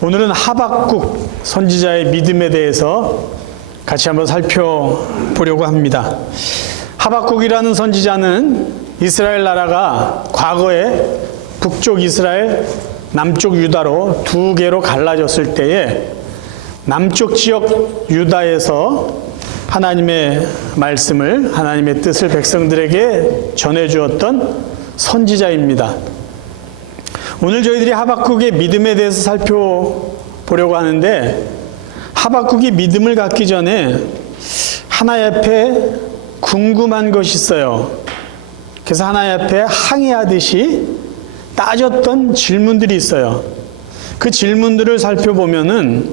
오늘은 하박국 선지자의 믿음에 대해서 같이 한번 살펴보려고 합니다. 하박국이라는 선지자는 이스라엘 나라가 과거에 북쪽 이스라엘, 남쪽 유다로 두 개로 갈라졌을 때에 남쪽 지역 유다에서 하나님의 말씀을, 하나님의 뜻을 백성들에게 전해주었던 선지자입니다. 오늘 저희들이 하박국의 믿음에 대해서 살펴보려고 하는데, 하박국이 믿음을 갖기 전에 하나님 앞에 궁금한 것이 있어요. 그래서 하나님 앞에 항의하듯이 따졌던 질문들이 있어요. 그 질문들을 살펴보면은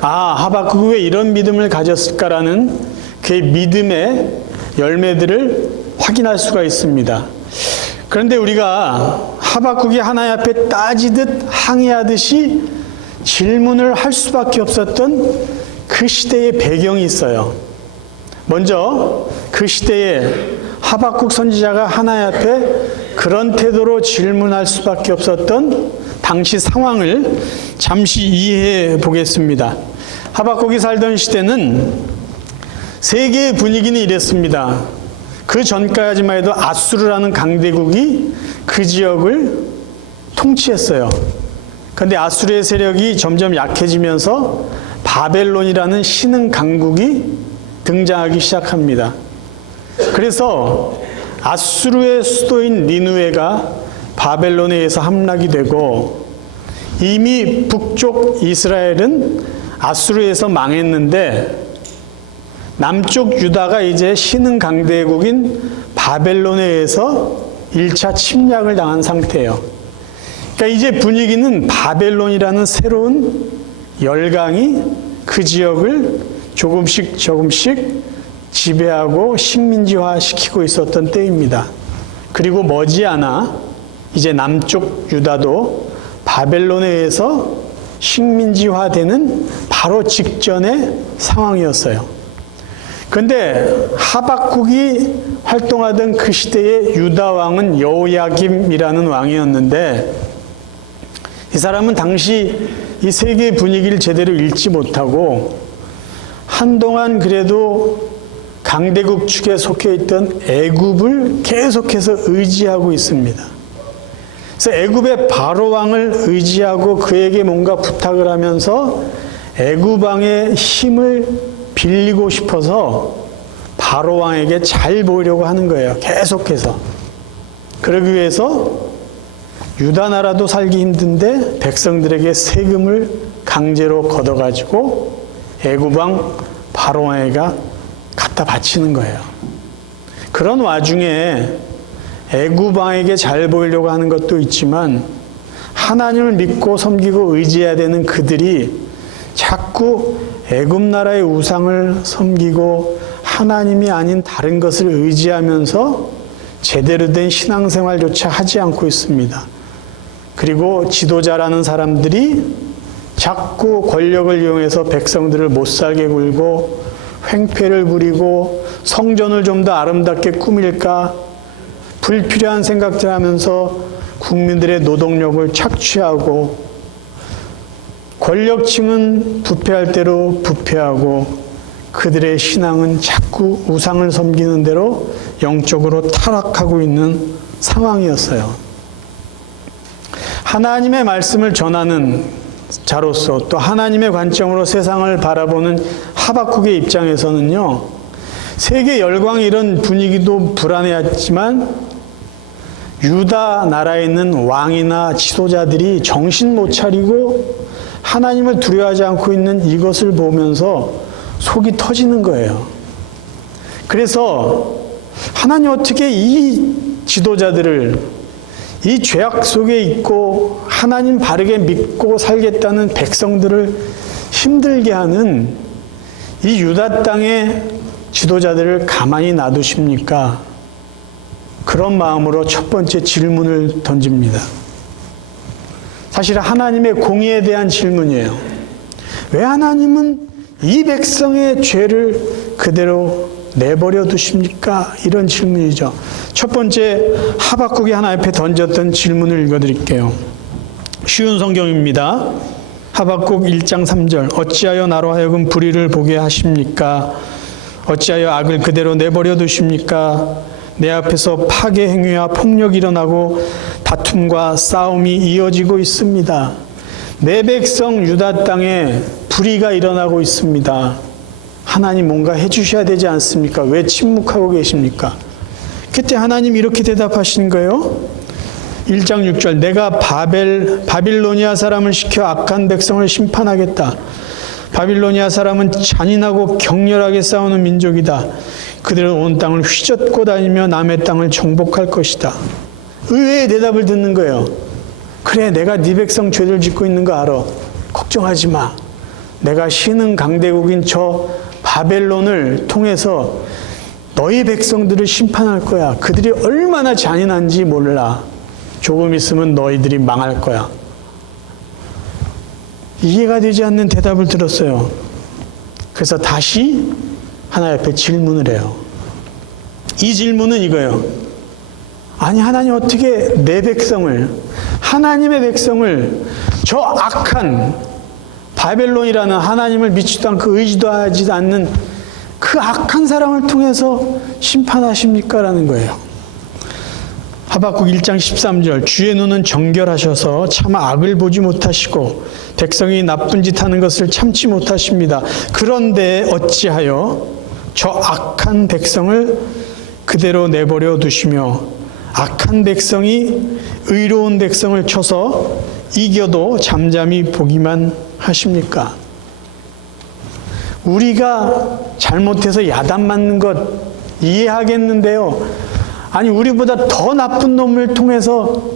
하박국이 왜 이런 믿음을 가졌을까라는 그의 믿음의 열매들을 확인할 수가 있습니다. 그런데 우리가 하박국이 하나님 앞에 따지듯 항의하듯이 질문을 할 수밖에 없었던 그 시대의 배경이 있어요. 먼저 그 시대에 하박국 선지자가 하나님 앞에 그런 태도로 질문할 수밖에 없었던 당시 상황을 잠시 이해해 보겠습니다. 하박국이 살던 시대는 세계의 분위기는 이랬습니다. 그 전까지만 해도 아수르라는 강대국이 그 지역을 통치했어요. 그런데 아수르의 세력이 점점 약해지면서 바벨론이라는 신흥 강국이 등장하기 시작합니다. 그래서 아수르의 수도인 니느웨가 바벨론에 의해서 함락이 되고, 이미 북쪽 이스라엘은 아수르에서 망했는데 남쪽 유다가 이제 신흥 강대국인 바벨론에 의해서 1차 침략을 당한 상태예요. 그러니까 이제 분위기는 바벨론이라는 새로운 열강이 그 지역을 조금씩 지배하고 식민지화시키고 있었던 때입니다. 그리고 머지않아 이제 남쪽 유다도 바벨론에 의해서 식민지화되는 바로 직전의 상황이었어요. 그런데 하박국이 활동하던 그 시대의 유다 왕은 여호야김이라는 왕이었는데, 이 사람은 당시 이 세계 분위기를 제대로 읽지 못하고 한동안 그래도 강대국 축에 속해 있던 애굽을 계속해서 의지하고 있습니다. 그래서 애굽의 바로 왕을 의지하고 그에게 뭔가 부탁을 하면서 애굽 왕의 힘을 빌리고 싶어서 바로 왕에게 잘 보이려고 하는 거예요. 계속해서. 그러기 위해서 유다 나라도 살기 힘든데 백성들에게 세금을 강제로 걷어가지고 애굽 왕 바로 왕에게 갖다 바치는 거예요. 그런 와중에 애굽 왕에게 잘 보이려고 하는 것도 있지만, 하나님을 믿고 섬기고 의지해야 되는 그들이 자꾸 애굽 나라의 우상을 섬기고 하나님이 아닌 다른 것을 의지하면서 제대로 된 신앙생활조차 하지 않고 있습니다. 그리고 지도자라는 사람들이 자꾸 권력을 이용해서 백성들을 못살게 굴고 횡패를 부리고 성전을 좀 더 아름답게 꾸밀까 불필요한 생각들 하면서 국민들의 노동력을 착취하고, 권력층은 부패할 대로 부패하고 그들의 신앙은 자꾸 우상을 섬기는 대로 영적으로 타락하고 있는 상황이었어요. 하나님의 말씀을 전하는 자로서 또 하나님의 관점으로 세상을 바라보는 하박국의 입장에서는요, 세계 열광 이런 분위기도 불안해했지만 유다 나라에 있는 왕이나 지도자들이 정신 못 차리고 하나님을 두려워하지 않고 있는 이것을 보면서 속이 터지는 거예요. 그래서 하나님 어떻게 이 지도자들을 이 죄악 속에 있고 하나님 바르게 믿고 살겠다는 백성들을 힘들게 하는 이 유다 땅의 지도자들을 가만히 놔두십니까? 그런 마음으로 첫 번째 질문을 던집니다. 사실 하나님의 공의에 대한 질문이에요. 왜 하나님은 이 백성의 죄를 그대로 내버려 두십니까? 이런 질문이죠. 첫 번째 하박국이 하나님 앞에 던졌던 질문을 읽어드릴게요. 쉬운 성경입니다. 하박국 1장 3절. 어찌하여 나로 하여금 불의를 보게 하십니까? 어찌하여 악을 그대로 내버려 두십니까? 내 앞에서 파괴 행위와 폭력이 일어나고 다툼과 싸움이 이어지고 있습니다. 내 백성 유다 땅에 불의가 일어나고 있습니다. 하나님 뭔가 해주셔야 되지 않습니까? 왜 침묵하고 계십니까? 그때 하나님 이렇게 대답하시는 거예요. 1장 6절. 내가 바빌로니아 사람을 시켜 악한 백성을 심판하겠다. 바빌로니아 사람은 잔인하고 격렬하게 싸우는 민족이다. 그들은 온 땅을 휘젓고 다니며 남의 땅을 정복할 것이다. 의외의 대답을 듣는 거예요. 그래, 내가 네 백성 죄를 짓고 있는 거 알아. 걱정하지 마. 내가 신흥 강대국인 저 바벨론을 통해서 너희 백성들을 심판할 거야. 그들이 얼마나 잔인한지 몰라. 조금 있으면 너희들이 망할 거야. 이해가 되지 않는 대답을 들었어요. 그래서 다시 하나님 앞에 질문을 해요. 이 질문은 이거예요. 아니, 하나님 어떻게 내 백성을, 하나님의 백성을 저 악한 바벨론이라는 하나님을 믿지도 않고 의지도 하지 않는 그 악한 사람을 통해서 심판하십니까? 라는 거예요. 하박국 1장 13절. 주의 눈은 정결하셔서 차마 악을 보지 못하시고 백성이 나쁜 짓 하는 것을 참지 못하십니다. 그런데 어찌하여 저 악한 백성을 그대로 내버려 두시며 악한 백성이 의로운 백성을 쳐서 이겨도 잠잠히 보기만 하십니까? 우리가 잘못해서 야단 맞는 것 이해하겠는데요. 아니, 우리보다 더 나쁜 놈을 통해서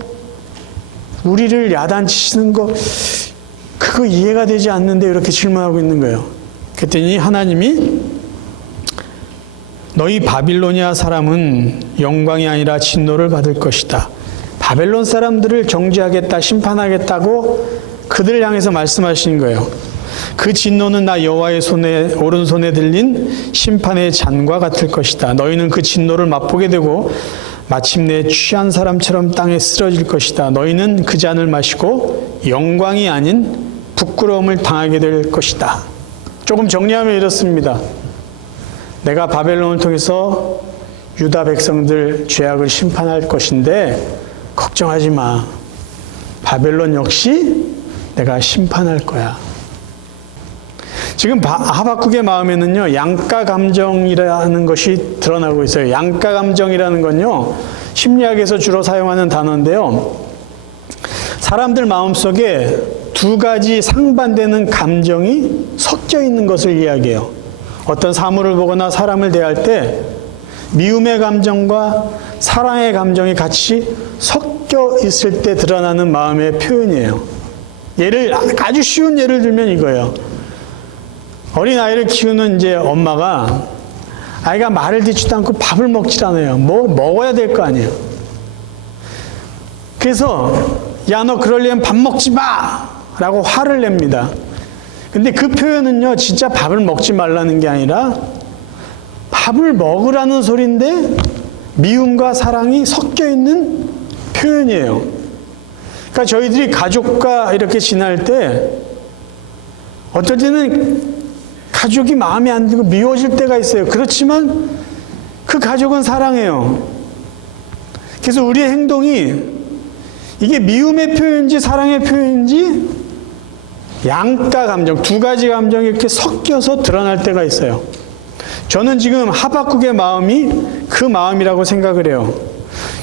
우리를 야단치시는 거, 그거 이해가 되지 않는데 이렇게 질문하고 있는 거예요. 그랬더니 하나님이 너희 바빌로니아 사람은 영광이 아니라 진노를 받을 것이다. 바벨론 사람들을 정죄하겠다, 심판하겠다고 그들을 향해서 말씀하시는 거예요. 그 진노는 나 여호와의 손에, 오른손에 들린 심판의 잔과 같을 것이다. 너희는 그 진노를 맛보게 되고 마침내 취한 사람처럼 땅에 쓰러질 것이다. 너희는 그 잔을 마시고 영광이 아닌 부끄러움을 당하게 될 것이다. 조금 정리하면 이렇습니다. 내가 바벨론을 통해서 유다 백성들 죄악을 심판할 것인데 걱정하지 마. 바벨론 역시 내가 심판할 거야. 지금 하박국의 마음에는요, 양가 감정이라는 것이 드러나고 있어요. 양가 감정이라는 건요, 심리학에서 주로 사용하는 단어인데요. 사람들 마음속에 두 가지 상반되는 감정이 섞여 있는 것을 이야기해요. 어떤 사물을 보거나 사람을 대할 때 미움의 감정과 사랑의 감정이 같이 섞여 있을 때 드러나는 마음의 표현이에요. 아주 쉬운 예를 들면 이거예요. 어린 아이를 키우는 이제 엄마가 아이가 말을 듣지도 않고 밥을 먹질 않아요. 뭐 먹어야 될 거 아니에요. 그래서 야, 너 그러려면 밥 먹지 마! 라고 화를 냅니다. 근데 그 표현은요, 진짜 밥을 먹지 말라는 게 아니라 밥을 먹으라는 소리인데 미움과 사랑이 섞여 있는 표현이에요. 그러니까 저희들이 가족과 이렇게 지낼 때 어떨 때는 가족이 마음에 안 들고 미워질 때가 있어요. 그렇지만 그 가족은 사랑해요. 그래서 우리의 행동이 이게 미움의 표현인지 사랑의 표현인지 양가 감정, 두 가지 감정이 이렇게 섞여서 드러날 때가 있어요. 저는 지금 하박국의 마음이 그 마음이라고 생각을 해요.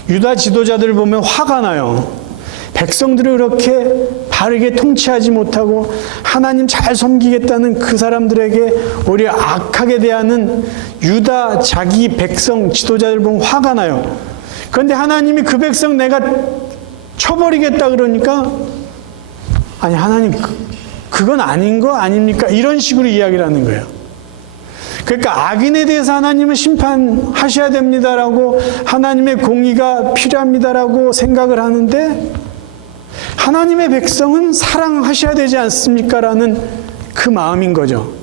유다 지도자들을 보면 화가 나요. 백성들을 그렇게 바르게 통치하지 못하고 하나님 잘 섬기겠다는 그 사람들에게 오히려 악하게 대하는 유다 자기 백성 지도자들 보면 화가 나요. 그런데 하나님이 그 백성 내가 쳐버리겠다 그러니까 아니, 하나님 그건 아닌 거 아닙니까? 이런 식으로 이야기를 하는 거예요. 그러니까 악인에 대해서 하나님은 심판하셔야 됩니다라고, 하나님의 공의가 필요합니다라고 생각을 하는데 하나님의 백성은 사랑하셔야 되지 않습니까? 라는 그 마음인 거죠.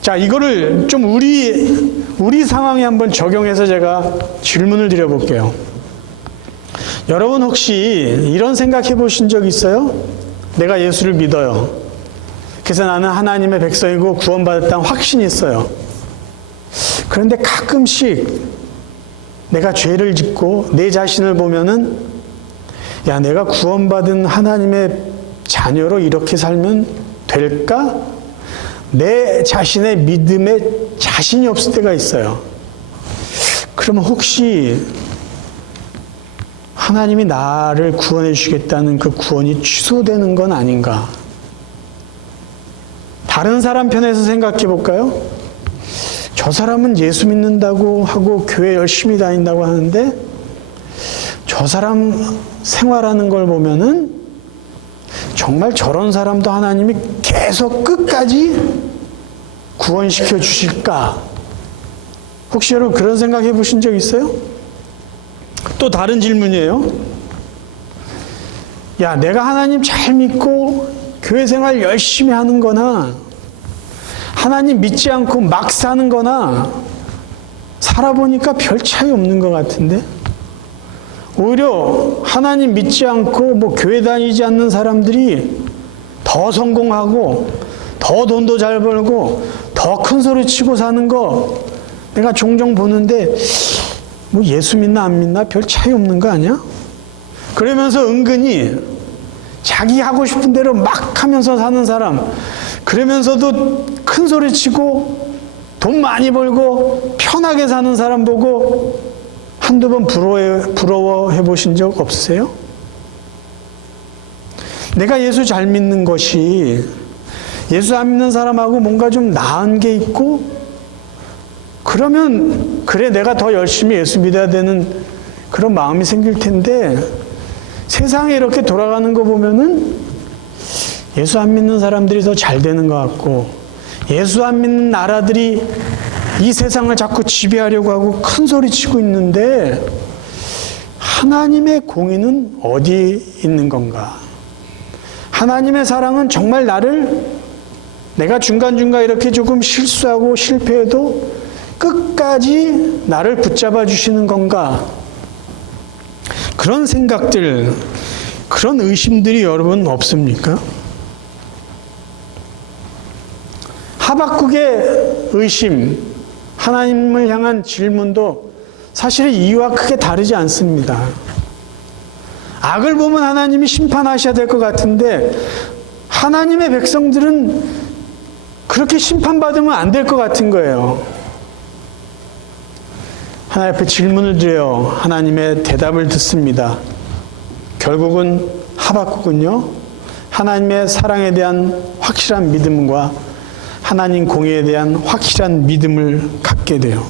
자, 이거를 좀 우리 상황에 한번 적용해서 제가 질문을 드려볼게요. 여러분 혹시 이런 생각해 보신 적 있어요? 내가 예수를 믿어요. 그래서 나는 하나님의 백성이고 구원받았다는 확신이 있어요. 그런데 가끔씩 내가 죄를 짓고 내 자신을 보면은 야, 내가 구원받은 하나님의 자녀로 이렇게 살면 될까? 내 자신의 믿음에 자신이 없을 때가 있어요. 그러면 혹시 하나님이 나를 구원해 주시겠다는 그 구원이 취소되는 건 아닌가? 다른 사람 편에서 생각해 볼까요? 저 사람은 예수 믿는다고 하고 교회 열심히 다닌다고 하는데 저 사람 생활하는 걸 보면은 정말 저런 사람도 하나님이 계속 끝까지 구원시켜 주실까? 혹시 여러분 그런 생각해 보신 적 있어요? 또 다른 질문이에요. 야, 내가 하나님 잘 믿고 교회 생활 열심히 하는 거나 하나님 믿지 않고 막 사는 거나 살아보니까 별 차이 없는 것 같은데 오히려 하나님 믿지 않고 뭐 교회 다니지 않는 사람들이 더 성공하고 더 돈도 잘 벌고 더 큰 소리 치고 사는 거 내가 종종 보는데 뭐 예수 믿나 안 믿나 별 차이 없는 거 아니야? 그러면서 은근히 자기 하고 싶은 대로 막 하면서 사는 사람, 그러면서도 큰 소리 치고 돈 많이 벌고 편하게 사는 사람 보고 한두 번 부러워해 보신 적 없으세요? 내가 예수 잘 믿는 것이 예수 안 믿는 사람하고 뭔가 좀 나은 게 있고 그러면 그래 내가 더 열심히 예수 믿어야 되는 그런 마음이 생길 텐데 세상에 이렇게 돌아가는 거 보면은 예수 안 믿는 사람들이 더 잘 되는 것 같고 예수 안 믿는 나라들이 이 세상을 자꾸 지배하려고 하고 큰 소리 치고 있는데 하나님의 공의는 어디 있는 건가? 하나님의 사랑은 정말 내가 중간중간 이렇게 조금 실수하고 실패해도 끝까지 나를 붙잡아 주시는 건가? 그런 생각들, 그런 의심들이 여러분 없습니까? 하박국의 의심, 하나님을 향한 질문도 사실은 이와 크게 다르지 않습니다. 악을 보면 하나님이 심판하셔야 될 것 같은데 하나님의 백성들은 그렇게 심판받으면 안 될 것 같은 거예요. 하나님 앞에 질문을 드려요. 하나님의 대답을 듣습니다. 결국은 하박국은요, 하나님의 사랑에 대한 확실한 믿음과 하나님 공의에 대한 확실한 믿음을 갖게 돼요.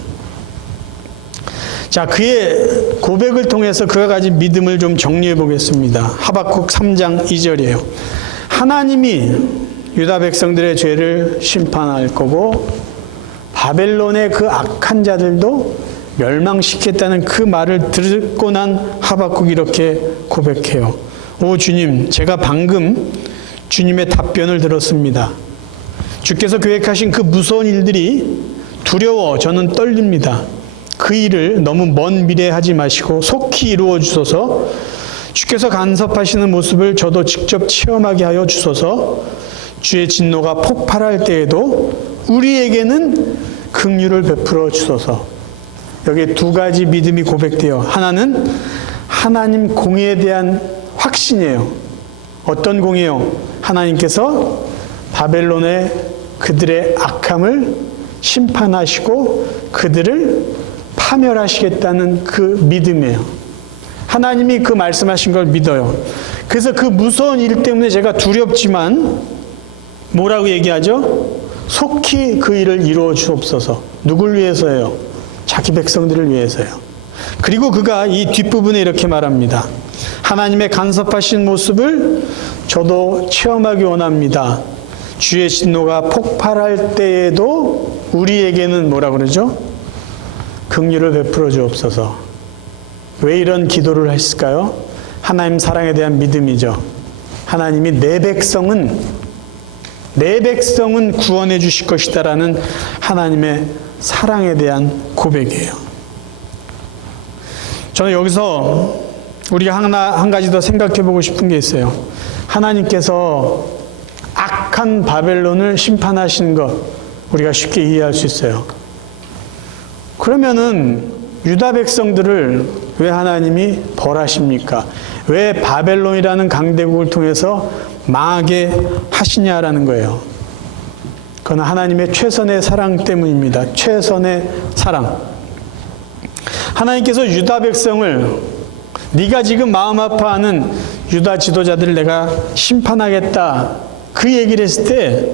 자, 그의 고백을 통해서 그가 가진 믿음을 좀 정리해 보겠습니다. 하박국 3장 2절이에요. 하나님이 유다 백성들의 죄를 심판할 거고 바벨론의 그 악한 자들도 멸망시켰다는 그 말을 듣고 난 하박국이 이렇게 고백해요. 오 주님, 제가 방금 주님의 답변을 들었습니다. 주께서 계획하신 그 무서운 일들이 두려워 저는 떨립니다. 그 일을 너무 먼 미래에 하지 마시고 속히 이루어 주소서. 주께서 간섭하시는 모습을 저도 직접 체험하게 하여 주소서. 주의 진노가 폭발할 때에도 우리에게는 긍휼을 베풀어 주소서. 여기 두 가지 믿음이 고백돼요. 하나는 하나님 공의에 대한 확신이에요. 어떤 공의요? 하나님께서 바벨론의 그들의 악함을 심판하시고 그들을 파멸하시겠다는 그 믿음이에요. 하나님이 그 말씀하신 걸 믿어요. 그래서 그 무서운 일 때문에 제가 두렵지만 뭐라고 얘기하죠? 속히 그 일을 이루어 주옵소서. 누굴 위해서요? 자기 백성들을 위해서요. 그리고 그가 이 뒷부분에 이렇게 말합니다. 하나님의 간섭하신 모습을 저도 체험하기 원합니다. 주의 진노가 폭발할 때에도 우리에게는 뭐라 그러죠? 긍휼을 베풀어 주옵소서. 왜 이런 기도를 했을까요? 하나님 사랑에 대한 믿음이죠. 하나님이 내 백성은 구원해 주실 것이다라는 하나님의 사랑에 대한 고백이에요. 저는 여기서 우리가 한 가지 더 생각해 보고 싶은 게 있어요. 하나님께서 악한 바벨론을 심판하시는 것 우리가 쉽게 이해할 수 있어요. 그러면은 유다 백성들을 왜 하나님이 벌하십니까? 왜 바벨론이라는 강대국을 통해서 망하게 하시냐라는 거예요. 그건 하나님의 최선의 사랑 때문입니다. 최선의 사랑. 하나님께서 유다 백성을 네가 지금 마음 아파하는 유다 지도자들을 내가 심판하겠다 그 얘기를 했을 때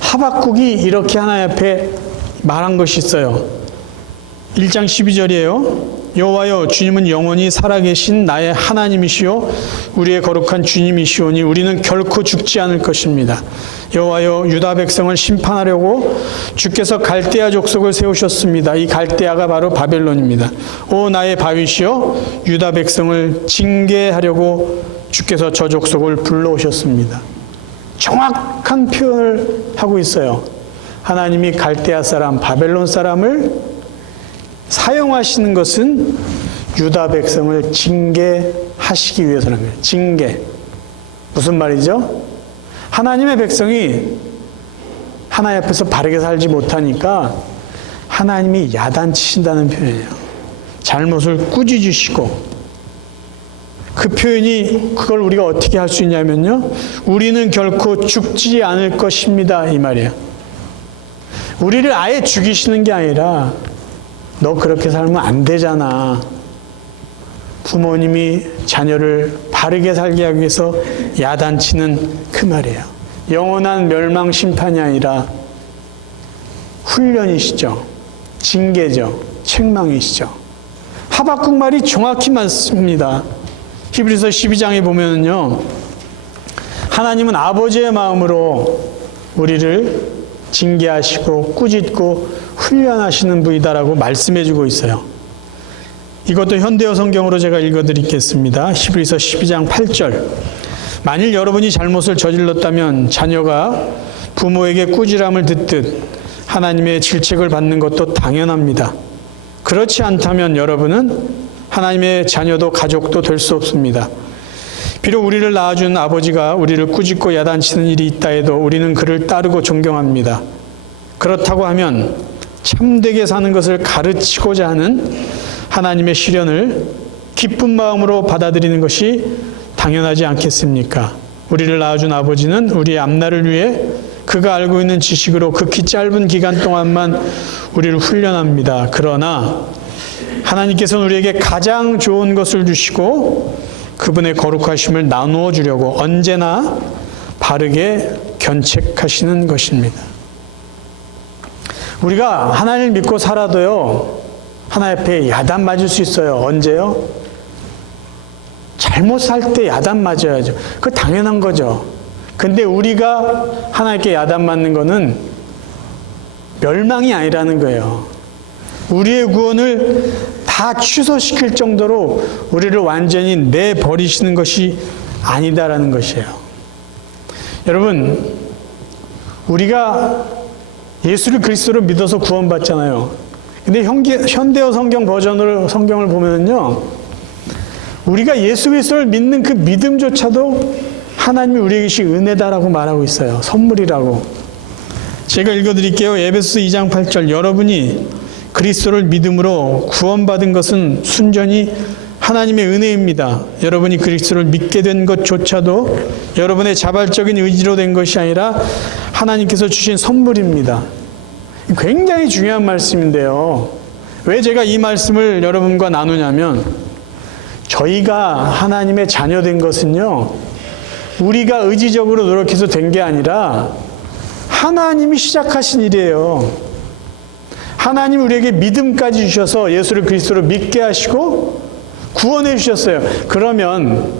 하박국이 이렇게 하나님 앞에 말한 것이 있어요. 1장 12절이에요. 여호와여 주님은 영원히 살아계신 나의 하나님이시요 우리의 거룩한 주님이시오니 우리는 결코 죽지 않을 것입니다. 여호와여 유다 백성을 심판하려고 주께서 갈대아 족속을 세우셨습니다. 이 갈대아가 바로 바벨론입니다. 오 나의 바위시여 유다 백성을 징계하려고 주께서 저 족속을 불러오셨습니다. 정확한 표현을 하고 있어요. 하나님이 갈대아 사람, 바벨론 사람을 사용하시는 것은 유다 백성을 징계하시기 위해서라는 거예요. 징계. 무슨 말이죠? 하나님의 백성이 하나님 앞에서 바르게 살지 못하니까 하나님이 야단치신다는 표현이에요. 잘못을 꾸짖으시고 그 표현이 그걸 우리가 어떻게 할 수 있냐면요. 우리는 결코 죽지 않을 것입니다. 이 말이에요. 우리를 아예 죽이시는 게 아니라 너 그렇게 살면 안 되잖아. 부모님이 자녀를 바르게 살게 하기 위해서 야단치는 그 말이에요. 영원한 멸망 심판이 아니라 훈련이시죠. 징계죠. 책망이시죠. 하박국 말이 정확히 맞습니다. 히브리서 12장에 보면은요. 하나님은 아버지의 마음으로 우리를 징계하시고 꾸짖고 훈련하시는 분이다라고 말씀해주고 있어요. 이것도 현대어 성경으로 제가 읽어드리겠습니다. 히브리서 12장 8절. 만일 여러분이 잘못을 저질렀다면 자녀가 부모에게 꾸지람을 듣듯 하나님의 질책을 받는 것도 당연합니다. 그렇지 않다면 여러분은 하나님의 자녀도 가족도 될 수 없습니다. 비록 우리를 낳아준 아버지가 우리를 꾸짖고 야단치는 일이 있다 해도 우리는 그를 따르고 존경합니다. 그렇다고 하면 참되게 사는 것을 가르치고자 하는 하나님의 시련을 기쁜 마음으로 받아들이는 것이 당연하지 않겠습니까? 우리를 낳아준 아버지는 우리의 앞날을 위해 그가 알고 있는 지식으로 극히 짧은 기간 동안만 우리를 훈련합니다. 그러나 하나님께서는 우리에게 가장 좋은 것을 주시고 그분의 거룩하심을 나누어 주려고 언제나 바르게 견책하시는 것입니다. 우리가 하나님을 믿고 살아도요, 하나님 앞에 야단 맞을 수 있어요. 언제요? 잘못 살 때 야단 맞아야죠. 그거 당연한 거죠. 근데 우리가 하나님께 야단 맞는 거는 멸망이 아니라는 거예요. 우리의 구원을 다 취소시킬 정도로 우리를 완전히 내버리시는 것이 아니다라는 것이에요. 여러분, 우리가 예수를 그리스도로 믿어서 구원받잖아요. 근데 현대어 성경 버전으로 성경을 보면요, 우리가 예수 그리스도를 믿는 그 믿음조차도 하나님이 우리에게 주신 은혜다라고 말하고 있어요. 선물이라고. 제가 읽어드릴게요. 에베소서 2장 8절. 여러분이 그리스도를 믿음으로 구원받은 것은 순전히 하나님의 은혜입니다. 여러분이 그리스도를 믿게 된 것조차도 여러분의 자발적인 의지로 된 것이 아니라 하나님께서 주신 선물입니다. 굉장히 중요한 말씀인데요. 왜 제가 이 말씀을 여러분과 나누냐면, 저희가 하나님의 자녀 된 것은요, 우리가 의지적으로 노력해서 된 게 아니라 하나님이 시작하신 일이에요. 하나님이 우리에게 믿음까지 주셔서 예수를 그리스도로 믿게 하시고 구원해 주셨어요. 그러면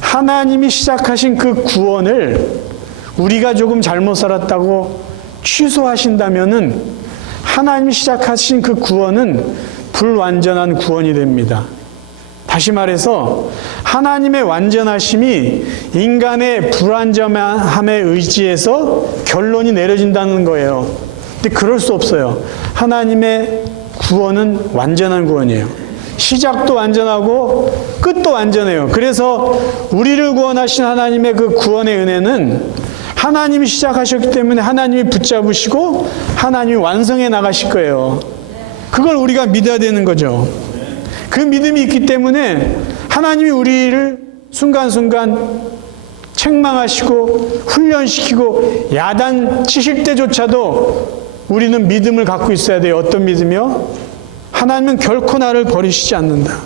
하나님이 시작하신 그 구원을 우리가 조금 잘못 살았다고 취소하신다면은 하나님이 시작하신 그 구원은 불완전한 구원이 됩니다. 다시 말해서 하나님의 완전하심이 인간의 불완전함에 의지해서 결론이 내려진다는 거예요. 근데 그럴 수 없어요. 하나님의 구원은 완전한 구원이에요. 시작도 완전하고 끝도 완전해요. 그래서 우리를 구원하신 하나님의 그 구원의 은혜는 하나님이 시작하셨기 때문에 하나님이 붙잡으시고 하나님이 완성해 나가실 거예요. 그걸 우리가 믿어야 되는 거죠. 그 믿음이 있기 때문에 하나님이 우리를 순간순간 책망하시고 훈련시키고 야단치실 때조차도 우리는 믿음을 갖고 있어야 돼요. 어떤 믿음이요? 하나님은 결코 나를 버리시지 않는다.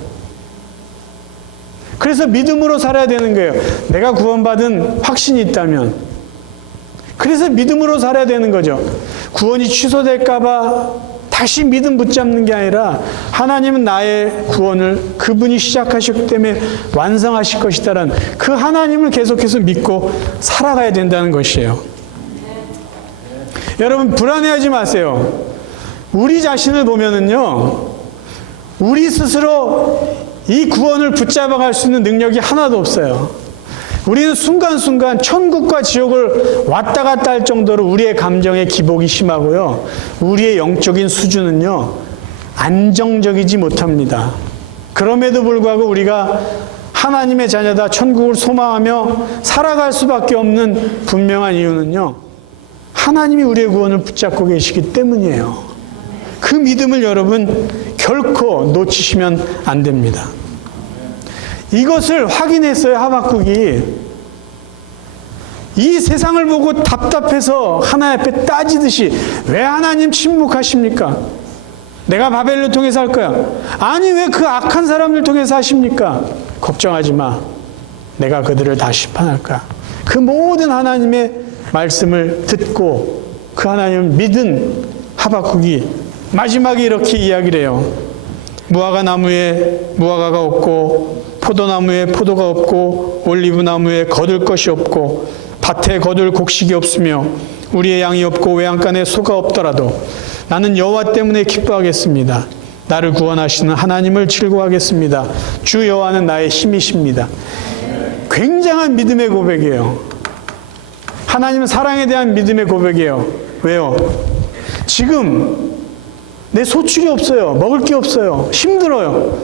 그래서 믿음으로 살아야 되는 거예요. 내가 구원받은 확신이 있다면. 그래서 믿음으로 살아야 되는 거죠. 구원이 취소될까 봐 다시 믿음 붙잡는 게 아니라 하나님은 나의 구원을 그분이 시작하셨기 때문에 완성하실 것이다라는 그 하나님을 계속해서 믿고 살아가야 된다는 것이에요. 여러분 불안해하지 마세요. 우리 자신을 보면은요, 우리 스스로 이 구원을 붙잡아갈 수 있는 능력이 하나도 없어요. 우리는 순간순간 천국과 지옥을 왔다 갔다 할 정도로 우리의 감정의 기복이 심하고요. 우리의 영적인 수준은요, 안정적이지 못합니다. 그럼에도 불구하고 우리가 하나님의 자녀다 천국을 소망하며 살아갈 수밖에 없는 분명한 이유는요, 하나님이 우리의 구원을 붙잡고 계시기 때문이에요. 그 믿음을 여러분 결코 놓치시면 안 됩니다. 이것을 확인했어요. 하박국이. 이 세상을 보고 답답해서 하나님 앞에 따지듯이 왜 하나님 침묵하십니까? 내가 바벨을 통해서 할 거야. 아니 왜 그 악한 사람들 통해서 하십니까? 걱정하지 마. 내가 그들을 다 심판할 거야. 그 모든 하나님의 말씀을 듣고 그 하나님을 믿은 하박국이 마지막에 이렇게 이야기를 해요. 무화과 나무에 무화과가 없고 포도나무에 포도가 없고 올리브나무에 거둘 것이 없고 밭에 거둘 곡식이 없으며 우리의 양이 없고 외양간에 소가 없더라도 나는 여호와 때문에 기뻐하겠습니다. 나를 구원하시는 하나님을 즐거워하겠습니다. 주 여호와는 나의 힘이십니다. 굉장한 믿음의 고백이에요. 하나님은 사랑에 대한 믿음의 고백이에요. 왜요? 지금 내 소출이 없어요. 먹을 게 없어요. 힘들어요.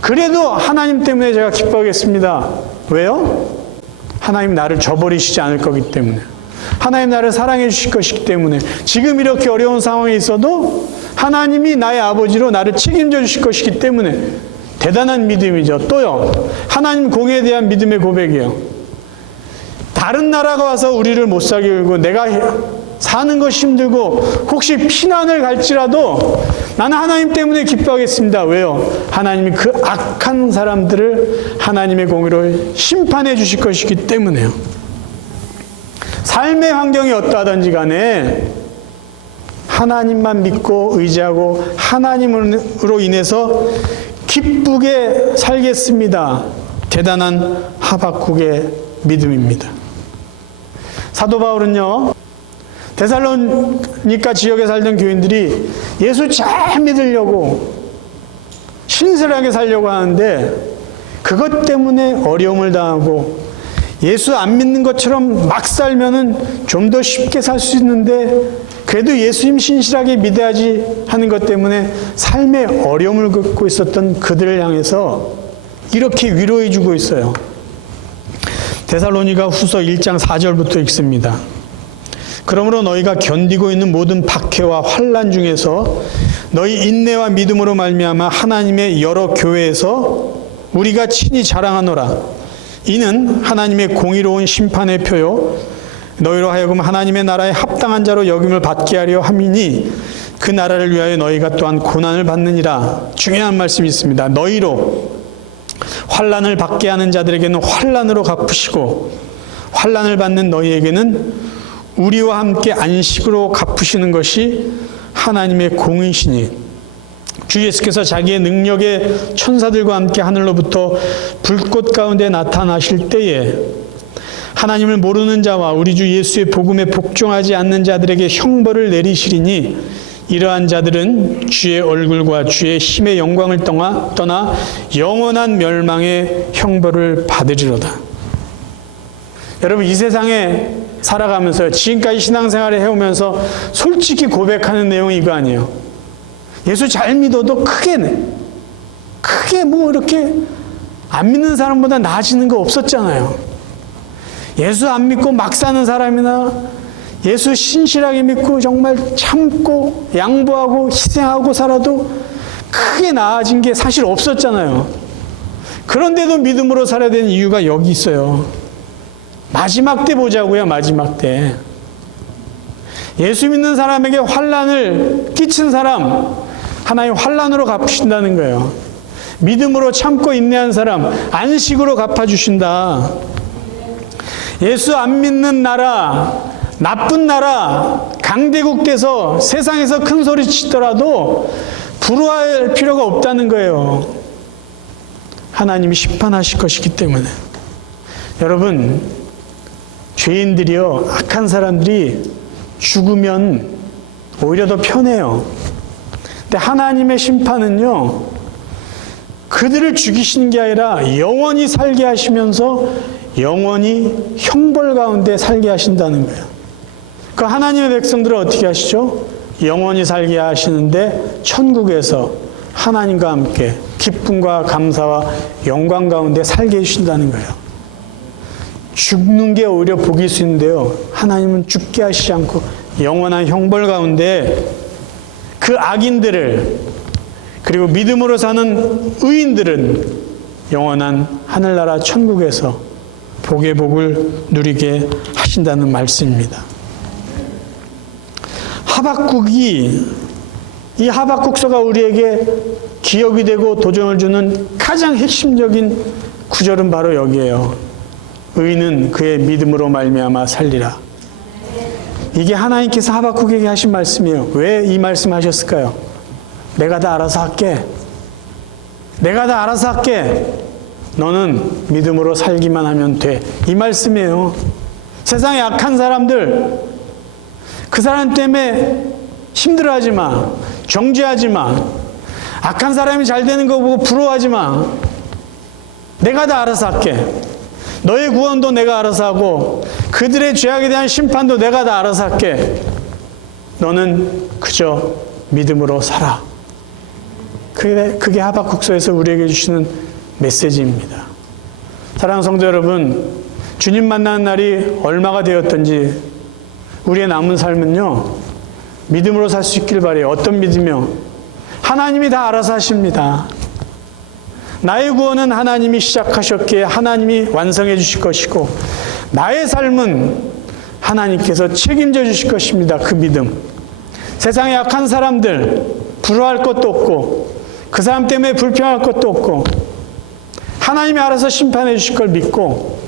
그래도 하나님 때문에 제가 기뻐하겠습니다. 왜요? 하나님 나를 저버리시지 않을 거기 때문에. 하나님 나를 사랑해 주실 것이기 때문에. 지금 이렇게 어려운 상황에 있어도 하나님이 나의 아버지로 나를 책임져 주실 것이기 때문에 대단한 믿음이죠. 또요. 하나님 공에 대한 믿음의 고백이에요. 다른 나라가 와서 우리를 못 살게 하고 내가 사는 것이 힘들고 혹시 피난을 갈지라도 나는 하나님 때문에 기뻐하겠습니다. 왜요? 하나님이 그 악한 사람들을 하나님의 공의로 심판해 주실 것이기 때문에요. 삶의 환경이 어떠하든지 간에 하나님만 믿고 의지하고 하나님으로 인해서 기쁘게 살겠습니다. 대단한 하박국의 믿음입니다. 사도 바울은요, 데살로니가 지역에 살던 교인들이 예수 잘 믿으려고 신실하게 살려고 하는데 그것 때문에 어려움을 당하고 예수 안 믿는 것처럼 막 살면은 좀 더 쉽게 살 수 있는데 그래도 예수님 신실하게 믿어야지 하는 것 때문에 삶의 어려움을 겪고 있었던 그들을 향해서 이렇게 위로해 주고 있어요. 데살로니가 후서 1장 4절부터 읽습니다. 그러므로 너희가 견디고 있는 모든 박해와 환난 중에서 너희 인내와 믿음으로 말미암아 하나님의 여러 교회에서 우리가 친히 자랑하노라. 이는 하나님의 공의로운 심판의 표요 너희로 하여금 하나님의 나라에 합당한 자로 여김을 받게 하려 함이니 그 나라를 위하여 너희가 또한 고난을 받느니라. 중요한 말씀이 있습니다. 너희로 환난을 받게 하는 자들에게는 환난으로 갚으시고 환난을 받는 너희에게는 우리와 함께 안식으로 갚으시는 것이 하나님의 공의시니 주 예수께서 자기의 능력의 천사들과 함께 하늘로부터 불꽃 가운데 나타나실 때에 하나님을 모르는 자와 우리 주 예수의 복음에 복종하지 않는 자들에게 형벌을 내리시리니 이러한 자들은 주의 얼굴과 주의 힘의 영광을 떠나 영원한 멸망의 형벌을 받으리로다. 여러분, 이 세상에 살아가면서 지금까지 신앙생활을 해오면서 솔직히 고백하는 내용이 이거 아니에요. 예수 잘 믿어도 크게 크게 뭐 이렇게 안 믿는 사람보다 나아지는 거 없었잖아요. 예수 안 믿고 막 사는 사람이나 예수 신실하게 믿고 정말 참고 양보하고 희생하고 살아도 크게 나아진 게 사실 없었잖아요. 그런데도 믿음으로 살아야 되는 이유가 여기 있어요. 마지막 때 보자고요. 마지막 때. 예수 믿는 사람에게 환난을 끼친 사람 하나님 환난으로 갚으신다는 거예요. 믿음으로 참고 인내한 사람 안식으로 갚아주신다. 예수 안 믿는 나라, 나쁜 나라, 강대국 돼서 세상에서 큰 소리 치더라도 부러워할 필요가 없다는 거예요. 하나님이 심판하실 것이기 때문에. 여러분, 죄인들이요, 악한 사람들이 죽으면 오히려 더 편해요. 근데 하나님의 심판은요, 그들을 죽이시는 게 아니라 영원히 살게 하시면서 영원히 형벌 가운데 살게 하신다는 거예요. 그 하나님의 백성들은 어떻게 하시죠? 영원히 살게 하시는데 천국에서 하나님과 함께 기쁨과 감사와 영광 가운데 살게 해주신다는 거예요. 죽는 게 오히려 복일 수 있는데요. 하나님은 죽게 하시지 않고 영원한 형벌 가운데 그 악인들을 그리고 믿음으로 사는 의인들은 영원한 하늘나라 천국에서 복의 복을 누리게 하신다는 말씀입니다. 이 하박국서가 우리에게 기억이 되고 도전을 주는 가장 핵심적인 구절은 바로 여기에요. 의인은 그의 믿음으로 말미암아 살리라. 이게 하나님께서 하박국에게 하신 말씀이에요. 왜 이 말씀 하셨을까요? 내가 다 알아서 할게. 내가 다 알아서 할게. 너는 믿음으로 살기만 하면 돼. 이 말씀이에요. 세상에 악한 사람들, 그 사람 때문에 힘들어하지 마. 정죄하지 마. 악한 사람이 잘 되는 거 보고 부러워하지 마. 내가 다 알아서 할게. 너의 구원도 내가 알아서 하고 그들의 죄악에 대한 심판도 내가 다 알아서 할게. 너는 그저 믿음으로 살아. 그게 하박국서에서 우리에게 주시는 메시지입니다. 사랑하는 성도 여러분, 주님 만나는 날이 얼마가 되었든지 우리의 남은 삶은요, 믿음으로 살 수 있길 바라요. 어떤 믿음이요? 하나님이 다 알아서 하십니다. 나의 구원은 하나님이 시작하셨기에 하나님이 완성해 주실 것이고 나의 삶은 하나님께서 책임져 주실 것입니다. 그 믿음. 세상에 악한 사람들 부러워할 것도 없고 그 사람 때문에 불평할 것도 없고 하나님이 알아서 심판해 주실 걸 믿고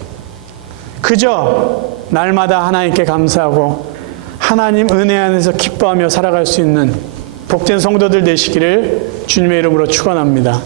그저 날마다 하나님께 감사하고 하나님 은혜 안에서 기뻐하며 살아갈 수 있는 복된 성도들 되시기를 주님의 이름으로 축원합니다.